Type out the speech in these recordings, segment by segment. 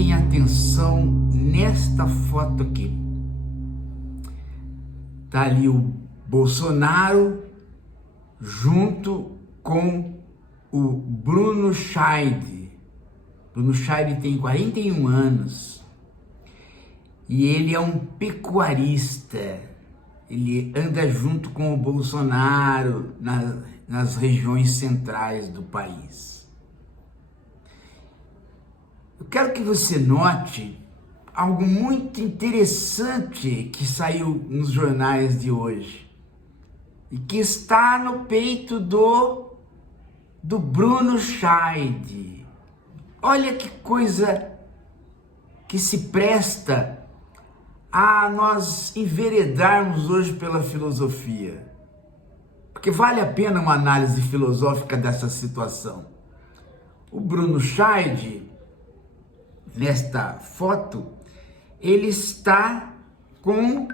prestem atenção nesta foto aqui. Tá ali o Bolsonaro junto com o Bruno Scheide. Bruno Scheide tem 41 anos e ele é um pecuarista. Ele anda junto com o Bolsonaro nas regiões centrais do país. Eu quero que você note algo muito interessante que saiu nos jornais de hoje e que está no peito do Bruno Scheide. Olha que coisa que se presta a nós enveredarmos hoje pela filosofia, porque vale a pena uma análise filosófica dessa situação. O Bruno Scheide, nesta foto, ele está com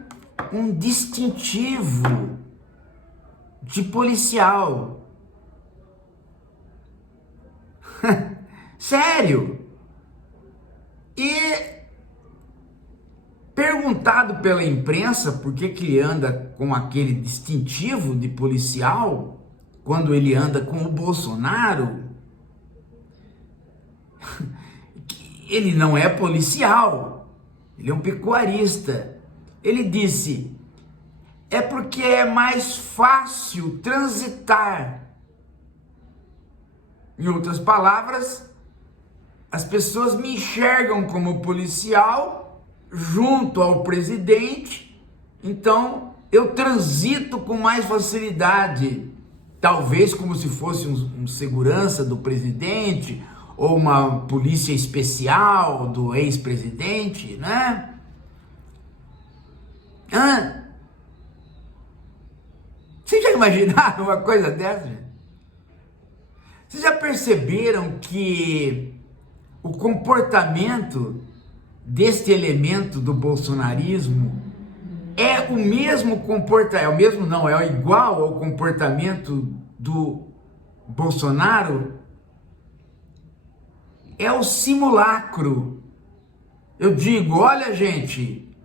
um distintivo de policial. Sério? E perguntado pela imprensa por que ele anda com aquele distintivo de policial quando ele anda com o Bolsonaro, ele não é policial, ele é um pecuarista. Ele disse: é porque é mais fácil transitar. Em outras palavras, as pessoas me enxergam como policial junto ao presidente, então eu transito com mais facilidade, talvez como se fosse um segurança do presidente ou uma polícia especial do ex-presidente, né? Vocês já imaginaram uma coisa dessa? Vocês já perceberam que o comportamento deste elemento do bolsonarismo é o mesmo comportamento, é o mesmo não, é igual ao comportamento do Bolsonaro? É o simulacro. Eu digo: olha, gente,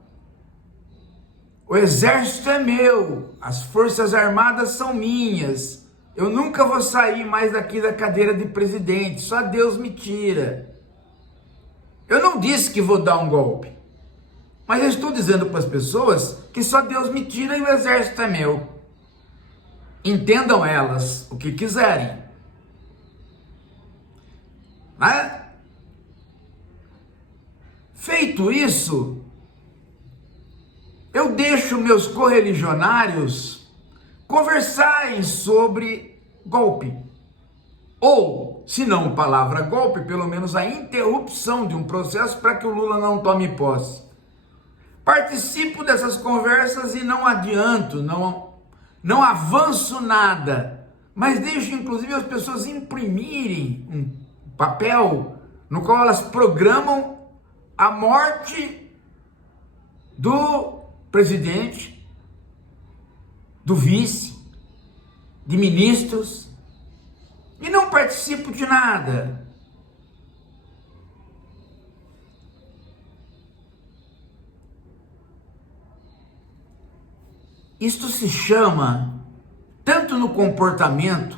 o exército é meu, as forças armadas são minhas, eu nunca vou sair mais daqui da cadeira de presidente, só Deus me tira. Eu não disse que vou dar um golpe, mas eu estou dizendo para as pessoas que só Deus me tira e o exército é meu. Entendam elas o que quiserem. Né? Feito isso, eu deixo meus correligionários conversarem sobre golpe. Ou, se não a palavra golpe, pelo menos a interrupção de um processo para que o Lula não tome posse. Participo dessas conversas e não adianto, não avanço nada, mas deixo inclusive as pessoas imprimirem um papel no qual elas programam a morte do presidente, do vice, de ministros, e não participo de nada. Isto se chama, tanto no comportamento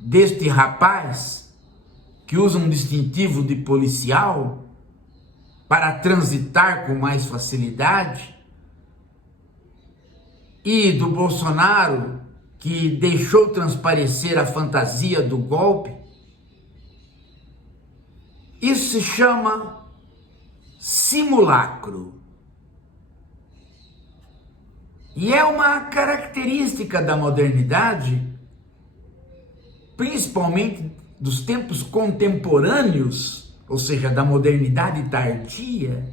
deste rapaz, que usa um distintivo de policial para transitar com mais facilidade, e do Bolsonaro, que deixou transparecer a fantasia do golpe. Isso se chama simulacro. E é uma característica da modernidade, principalmente dos tempos contemporâneos, ou seja, da modernidade tardia,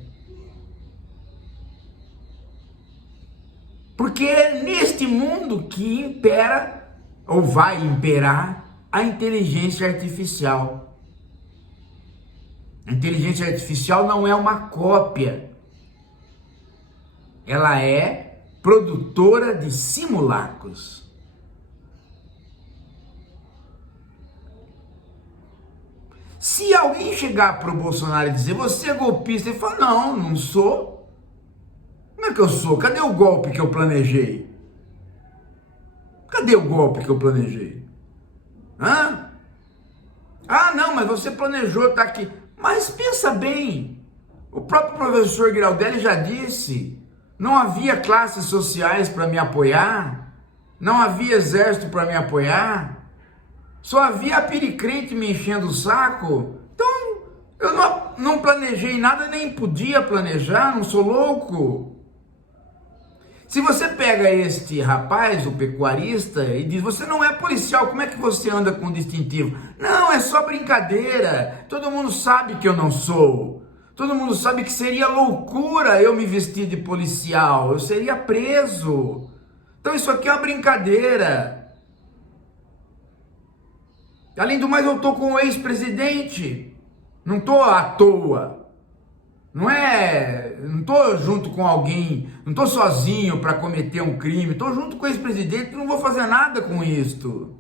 porque é neste mundo que impera, ou vai imperar, a inteligência artificial. A inteligência artificial não é uma cópia, ela é produtora de simulacros. Se alguém chegar para o Bolsonaro e dizer, você é golpista, ele fala, não, não sou. Como é que eu sou? Cadê o golpe que eu planejei? Cadê o golpe que eu planejei? Hã? Ah, não, mas você planejou, tá aqui. Mas pensa bem, o próprio professor Giraldelli já disse, não havia classes sociais para me apoiar, não havia exército para me apoiar, só havia a piricrente me enchendo o saco. Então, eu não planejei nada, nem podia planejar, não sou louco. Se você pega este rapaz, o pecuarista, e diz, você não é policial, como é que você anda com distintivo? Não, é só brincadeira, todo mundo sabe que eu não sou. Todo mundo sabe que seria loucura eu me vestir de policial, eu seria preso. Então isso aqui é uma brincadeira. Além do mais, eu estou com o ex-presidente, não estou à toa, não estou junto com alguém, não estou sozinho para cometer um crime, estou junto com o ex-presidente, não vou fazer nada com isto.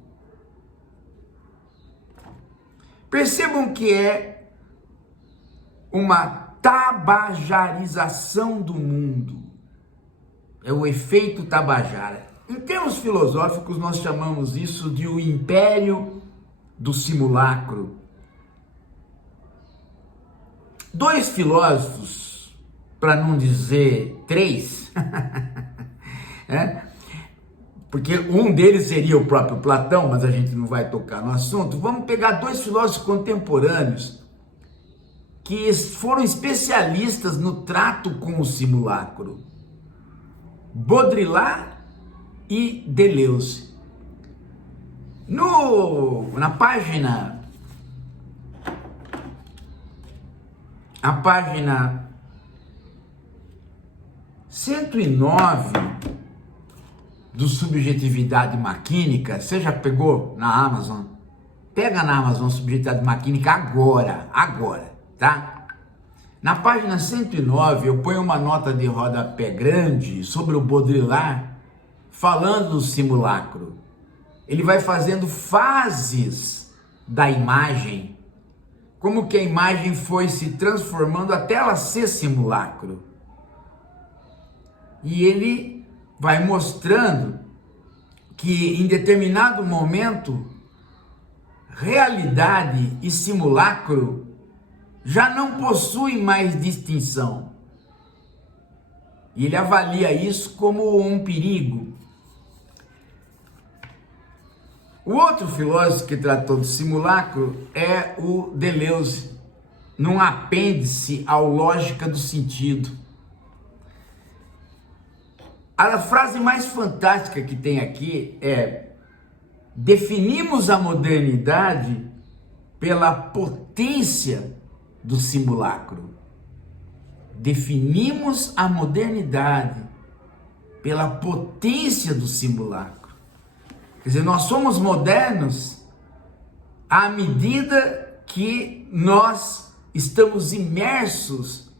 Percebam que é uma tabajarização do mundo, é o efeito Tabajara. Em termos filosóficos, nós chamamos isso de o império do simulacro. Dois filósofos, para não dizer três, porque um deles seria o próprio Platão, mas a gente não vai tocar no assunto. Vamos pegar dois filósofos contemporâneos que foram especialistas no trato com o simulacro: Baudrillard e Deleuze. Na página 109 do Subjetividade Maquínica, você já pegou na Amazon? Pega na Amazon Subjetividade Maquínica agora, tá? Na página 109 eu ponho uma nota de rodapé grande sobre o Baudrillard falando do simulacro. Ele vai fazendo fases da imagem, como que a imagem foi se transformando até ela ser simulacro. E ele vai mostrando que em determinado momento, realidade e simulacro já não possuem mais distinção. E ele avalia isso como um perigo. O outro filósofo que tratou do simulacro é o Deleuze, num apêndice ao Lógica do Sentido. A frase mais fantástica que tem aqui é: definimos a modernidade pela potência do simulacro. Definimos a modernidade pela potência do simulacro. Quer dizer, nós somos modernos à medida que nós estamos imersos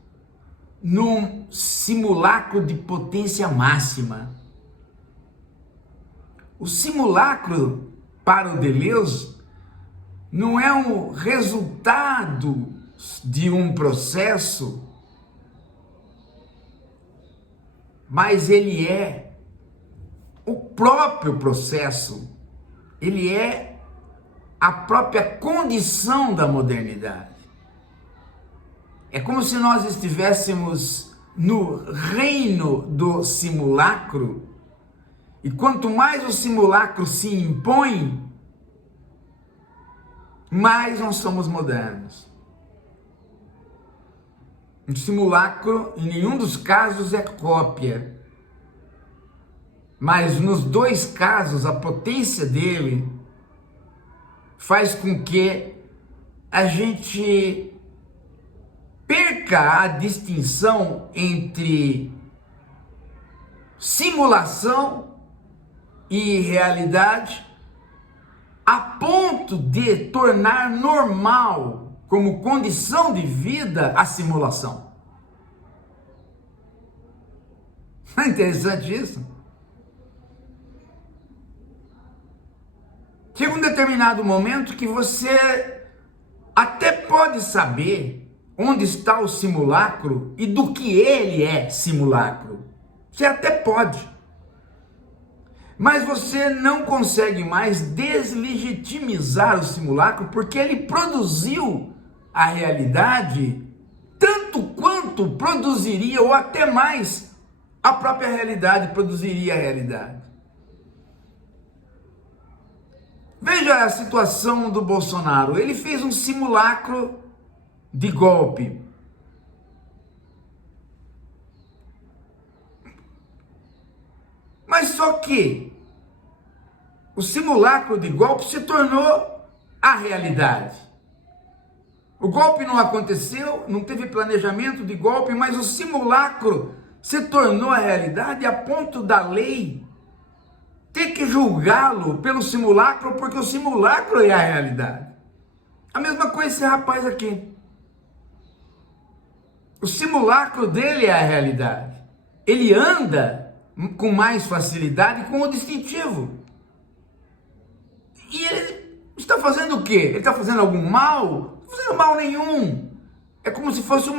num simulacro de potência máxima. O simulacro, para o Deleuze, não é um resultado de um processo, mas ele é o próprio processo, ele é a própria condição da modernidade. É como se nós estivéssemos no reino do simulacro, e quanto mais o simulacro se impõe, mais nós somos modernos. O simulacro, em nenhum dos casos, é cópia. Mas nos dois casos, a potência dele faz com que a gente perca a distinção entre simulação e realidade, a ponto de tornar normal, como condição de vida, a simulação. Não é interessante isso? Chega um determinado momento que você até pode saber onde está o simulacro e do que ele é simulacro. Você até pode. Mas você não consegue mais deslegitimizar o simulacro porque ele produziu a realidade tanto quanto produziria, ou até mais, a própria realidade produziria a realidade. Veja a situação do Bolsonaro. Ele fez um simulacro de golpe. Mas só que o simulacro de golpe se tornou a realidade. O golpe não aconteceu, não teve planejamento de golpe, mas o simulacro se tornou a realidade a ponto da lei ter que julgá-lo pelo simulacro, porque o simulacro é a realidade. A mesma coisa esse rapaz aqui. O simulacro dele é a realidade. Ele anda com mais facilidade com o distintivo. E ele está fazendo o quê? Ele está fazendo algum mal? Não está fazendo mal nenhum. É como se fosse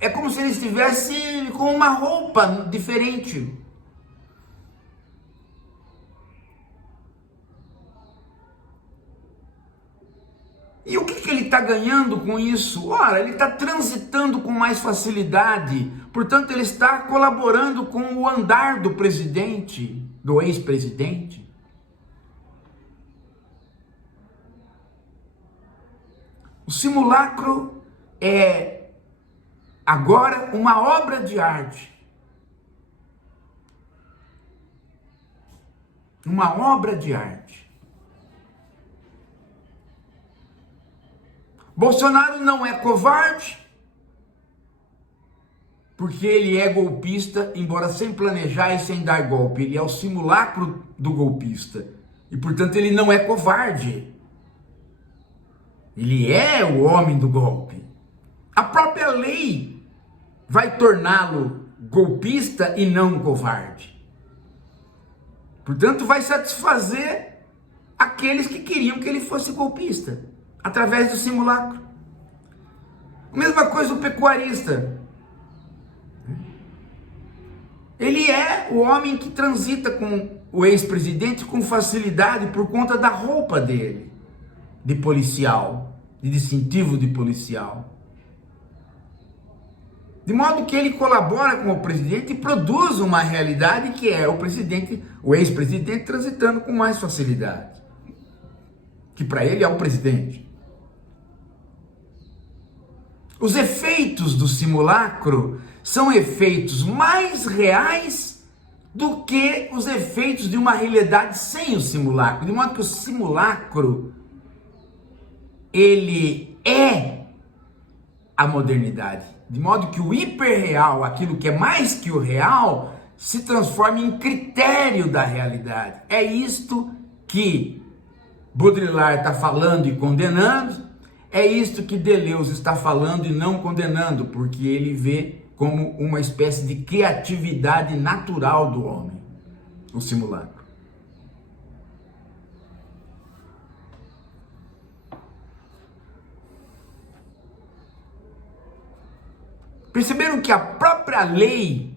é como se ele estivesse com uma roupa diferente. E o que ele está ganhando com isso? Ora, ele está transitando com mais facilidade, portanto ele está colaborando com o andar do presidente, do ex-presidente. O simulacro é agora uma obra de arte. Uma obra de arte. Bolsonaro não é covarde, porque ele é golpista, embora sem planejar e sem dar golpe. Ele é o simulacro do golpista. E, portanto, ele não é covarde. Ele é o homem do golpe. A própria lei vai torná-lo golpista e não covarde. Portanto, vai satisfazer aqueles que queriam que ele fosse golpista, através do simulacro. A mesma coisa o pecuarista. Ele é o homem que transita com o ex-presidente com facilidade por conta da roupa dele, de policial, de distintivo de policial. De modo que ele colabora com o presidente e produz uma realidade que é o ex-presidente transitando com mais facilidade, que para ele é o presidente. Os efeitos do simulacro são efeitos mais reais do que os efeitos de uma realidade sem o simulacro. De modo que o simulacro, ele é a modernidade. De modo que o hiperreal, aquilo que é mais que o real, se transforma em critério da realidade. É isto que Baudrillard está falando e condenando. É isto que Deleuze está falando e não condenando, porque ele vê como uma espécie de criatividade natural do homem, o simulacro. Perceberam que a própria lei,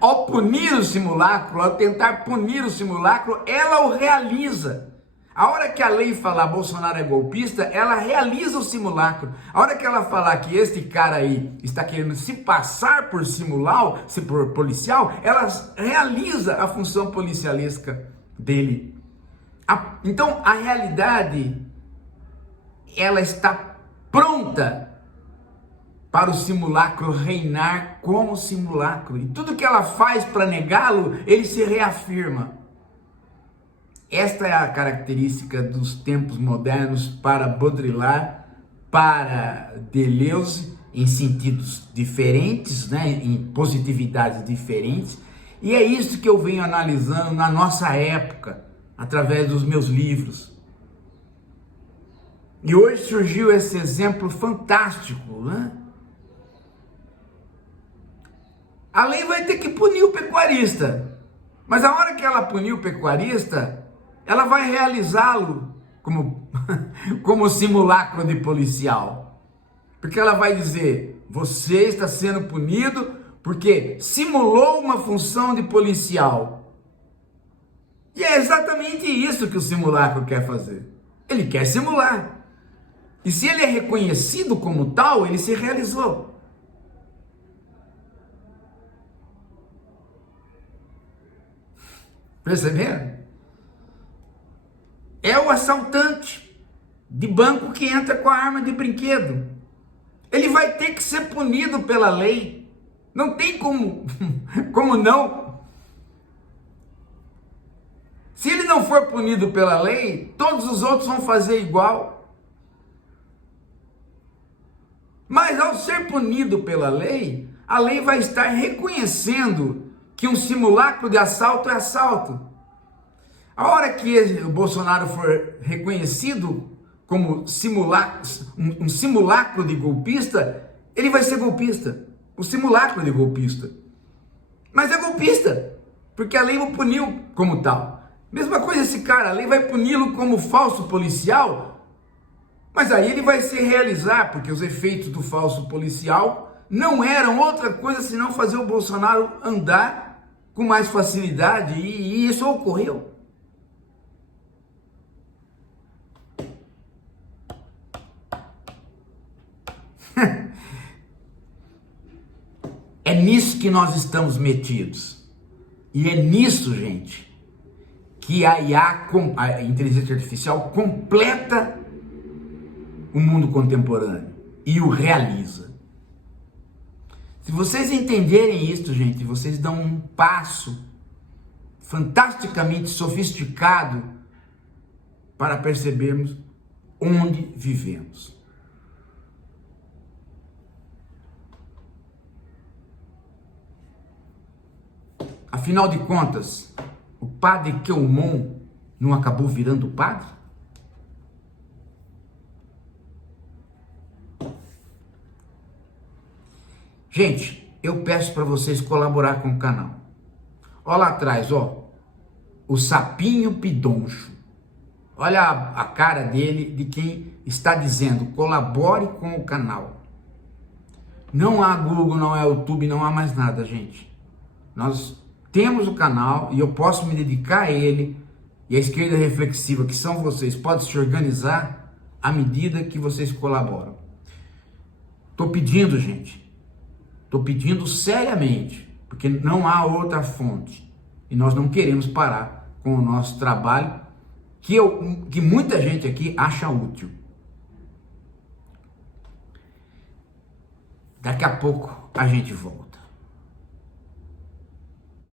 ao punir o simulacro, ao tentar punir o simulacro, ela o realiza. A hora que a lei falar Bolsonaro é golpista, ela realiza o simulacro. A hora que ela falar que este cara aí está querendo se passar por por policial, ela realiza a função policialesca dele. Então a realidade, ela está pronta para o simulacro reinar como simulacro. E tudo que ela faz para negá-lo, ele se reafirma. Esta é a característica dos tempos modernos para Baudrillard, para Deleuze, em sentidos diferentes, né, em positividades diferentes. E é isso que eu venho analisando na nossa época, através dos meus livros. E hoje surgiu esse exemplo fantástico, né? A lei vai ter que punir o pecuarista, mas a hora que ela punir o pecuarista, ela vai realizá-lo como simulacro de policial. Porque ela vai dizer, você está sendo punido porque simulou uma função de policial. E é exatamente isso que o simulacro quer fazer. Ele quer simular. E se ele é reconhecido como tal, ele se realizou. Perceberam? É o assaltante de banco que entra com a arma de brinquedo. Ele vai ter que ser punido pela lei. Não tem como não. Se ele não for punido pela lei, todos os outros vão fazer igual. Mas ao ser punido pela lei, a lei vai estar reconhecendo que um simulacro de assalto é assalto. A hora que o Bolsonaro for reconhecido como um simulacro de golpista, ele vai ser golpista. O simulacro de golpista. Mas é golpista, porque a lei o puniu como tal. Mesma coisa esse cara, a lei vai puni-lo como falso policial, mas aí ele vai se realizar, porque os efeitos do falso policial não eram outra coisa senão fazer o Bolsonaro andar com mais facilidade, e isso ocorreu. É nisso que nós estamos metidos. E é nisso, gente, que a IA, a inteligência artificial, completa o mundo contemporâneo e o realiza. Se vocês entenderem isso, gente, vocês dão um passo fantasticamente sofisticado para percebermos onde vivemos. Afinal de contas, o padre Kelmon não acabou virando padre? Gente, eu peço para vocês colaborar com o canal. Olha lá atrás, ó, o sapinho pidoncho. Olha a cara dele, de quem está dizendo, colabore com o canal. Não há Google, não há YouTube, não há mais nada, gente. Nós temos o canal e eu posso me dedicar a ele, e a esquerda reflexiva, que são vocês, pode se organizar à medida que vocês colaboram. Estou pedindo, gente, estou pedindo seriamente, porque não há outra fonte e nós não queremos parar com o nosso trabalho, que muita gente aqui acha útil. Daqui a pouco a gente volta.